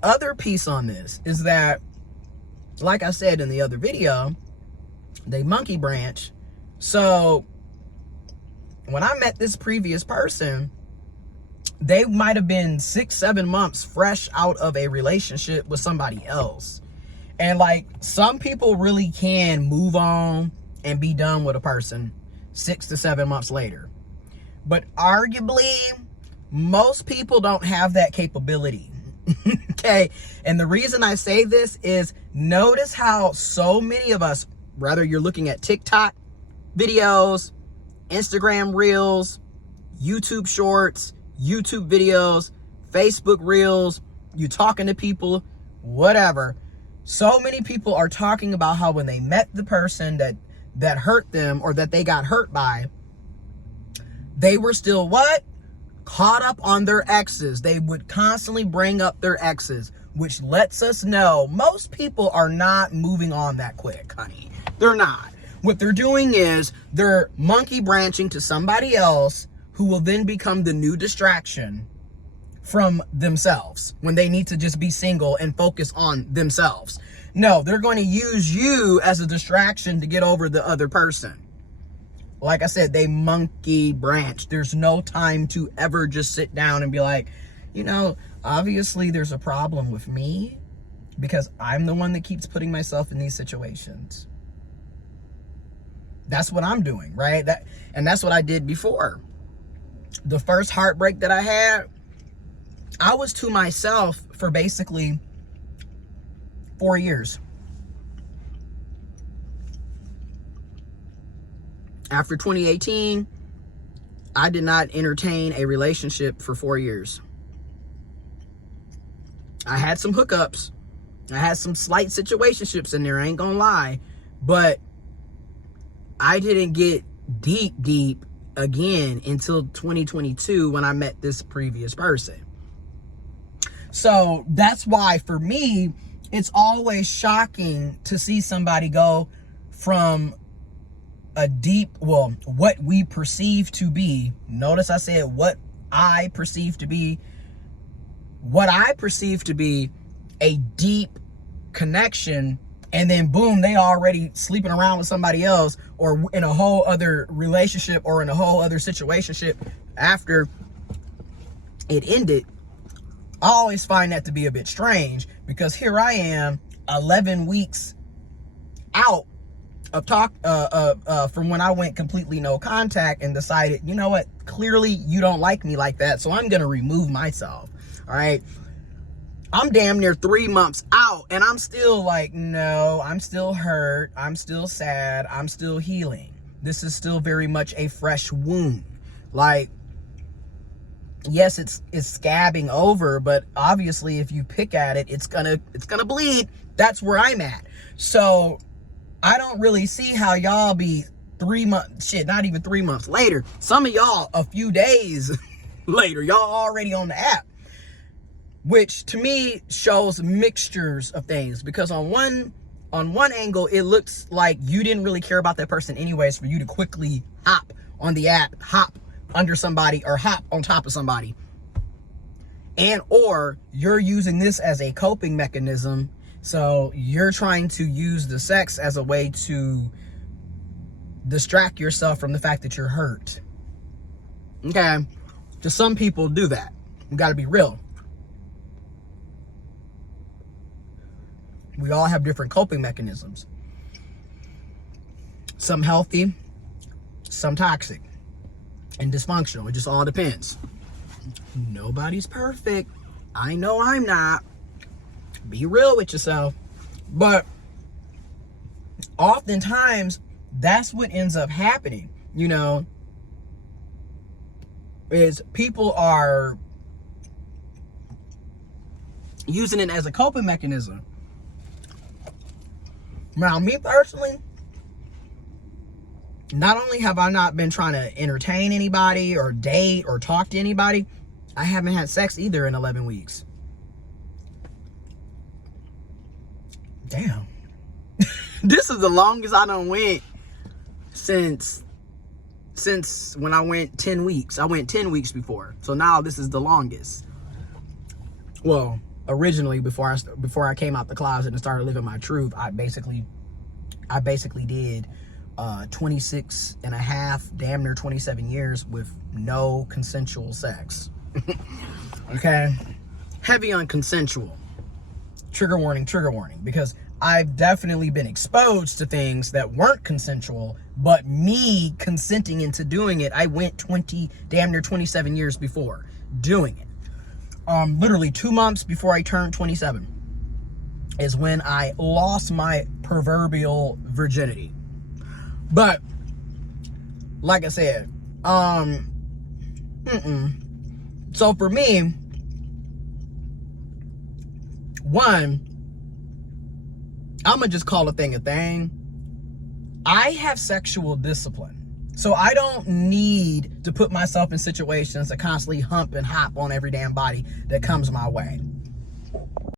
the other piece on this is that, like I said in the other video, they monkey branch. So when I met this previous person, they might have been 6-7 months fresh out of a relationship with somebody else. And like, some people really can move on and be done with a person 6 to 7 months later. But arguably, most people don't have that capability. Okay. And the reason I say this is, notice how so many of us, whether you're looking at TikTok videos, Instagram reels, YouTube shorts, YouTube videos, Facebook reels, you talking to people, whatever. So many people are talking about how when they met the person that hurt them, or that they got hurt by, they were still what? Caught up on their exes. They would constantly bring up their exes, which lets us know most people are not moving on that quick, honey. They're not. What they're doing is they're monkey branching to somebody else who will then become the new distraction from themselves when they need to just be single and focus on themselves. No, they're going to use you as a distraction to get over the other person. Like I said, they monkey branch. There's no time to ever just sit down and be like, you know, obviously there's a problem with me because I'm the one that keeps putting myself in these situations. That's what I'm doing, right? And that's what I did before. The first heartbreak that I had, I was to myself for basically 4 years. After 2018, I did not entertain a relationship for 4 years. I had some hookups. I had some slight situationships in there, I ain't gonna lie. But I didn't get deep again until 2022 when I met this previous person. So that's why for me, it's always shocking to see somebody go from a deep, well, what we perceive to be, notice I said what I perceive to be a deep connection, and then boom, they already sleeping around with somebody else, or in a whole other relationship, or in a whole other situationship after it ended. I always find that to be a bit strange, because here I am 11 weeks out of from when I went completely no contact and decided, you know what, clearly you don't like me like that, so I'm gonna remove myself. All right, I'm damn near 3 months out and I'm still like, no, I'm still hurt, I'm still sad, I'm still healing. This is still very much a fresh wound. Like, yes, it's scabbing over, but obviously if you pick at it, it's gonna bleed. That's where I'm at. So I don't really see how y'all be 3 months, shit, not even 3 months later. Some of y'all a few days later, y'all already on the app, which to me shows mixtures of things, because on one angle, it looks like you didn't really care about that person anyways for you to quickly hop on the app, hop under somebody, or hop on top of somebody. And or you're using this as a coping mechanism. So you're trying to use the sex as a way to distract yourself from the fact that you're hurt. Okay. To some people do that. We got to be real. We all have different coping mechanisms. Some healthy, some toxic and dysfunctional. It just all depends. Nobody's perfect. I know I'm not. Be real with yourself. But oftentimes, that's what ends up happening, you know, is people are using it as a coping mechanism. Now, me personally, not only have I not been trying to entertain anybody or date or talk to anybody, I haven't had sex either in 11 weeks. Damn. This is the longest I done went since when I went 10 weeks. I went 10 weeks before. So now this is the longest. Well, originally, before I came out the closet and started living my truth, I basically did 26 and a half, damn near 27 years with no consensual sex. Okay, heavy on consensual. Trigger warning, because I've definitely been exposed to things that weren't consensual, but me consenting into doing it, I went damn near 27 years before doing it. Literally 2 months before I turned 27 is when I lost my proverbial virginity. But like I said, so for me, one, I'm gonna just call a thing a thing. I have sexual discipline, so I don't need to put myself in situations that constantly hump and hop on every damn body that comes my way.